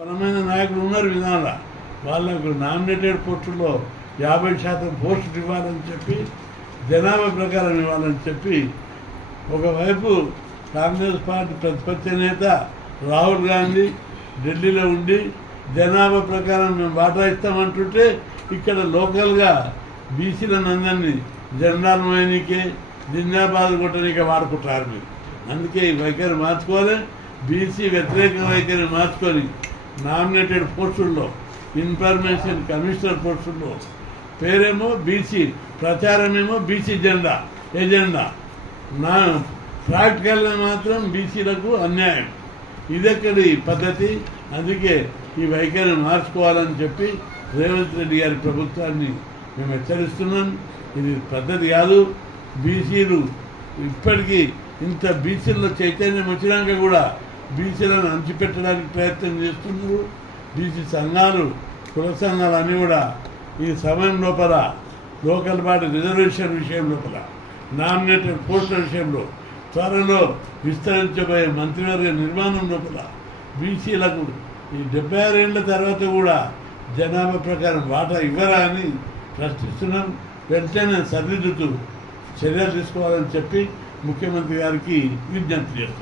బలమైన నాయకులు ఉన్నారు విధాల వాళ్ళకు నామినేటెడ్ పోస్టుల్లో యాభై శాతం పోస్టులు ఇవ్వాలని చెప్పి జనాభా ప్రకారం ఇవ్వాలని చెప్పి ఒకవైపు కాంగ్రెస్ పార్టీ ప్రతిపక్ష నేత రాహుల్ గాంధీ ఢిల్లీలో ఉండి జనాభా ప్రకారం మేము వాటా ఇస్తామంటుంటే ఇక్కడ లోకల్గా బీసీలను అందరినీ జెండాలు మోయనీకే జిందాబాద్ కొట్టనీకే వాడుకుంటారు మీరు. అందుకే ఈ వైఖరి మార్చుకోవాలి బీసీ వ్యతిరేక వైఖరి మార్చుకొని నామినేటెడ్ పోస్టుల్లో ఇన్ఫర్మేషన్ కమిషనర్ పోస్టుల్లో. పేరేమో బీసీ ప్రచారమేమో బీసీ జెండా ఎజెండా. నా ప్రాక్టికల్గా మాత్రం బీసీలకు అన్యాయం. ఇదెక్కడి పద్ధతి. అందుకే ఈ వైఖరిని మార్చుకోవాలని చెప్పి రేవంత్ రెడ్డి గారి ప్రభుత్వాన్ని మేము హెచ్చరిస్తున్నాం. ఇది పద్ధతి కాదు. బీసీలు ఇప్పటికీ ఇంత బీసీల్లో చైతన్యం వచ్చినాక కూడా బీసీలను అణచిపెట్టడానికి ప్రయత్నం చేస్తున్నారు. బీసీ సంఘాలు కుల సంఘాలు అన్నీ కూడా ఈ సమయం లోపల లోకల్ బాడీ రిజర్వేషన్ విషయం లోపల నామినేటెడ్ పోస్టుల విషయంలో త్వరలో విస్తరించబోయే మంత్రివర్గ నిర్మాణం లోపల బీసీలకు ఈ డెబ్బై ఆరేళ్ళ తర్వాత కూడా జనాభా ప్రకారం వాటా ఇవ్వరా అని ప్రశ్నిస్తున్నాం. వెంటనే సరిదిద్దుతూ చర్యలు తీసుకోవాలని చెప్పి ముఖ్యమంత్రి గారికి విజ్ఞప్తి చేస్తున్నాం.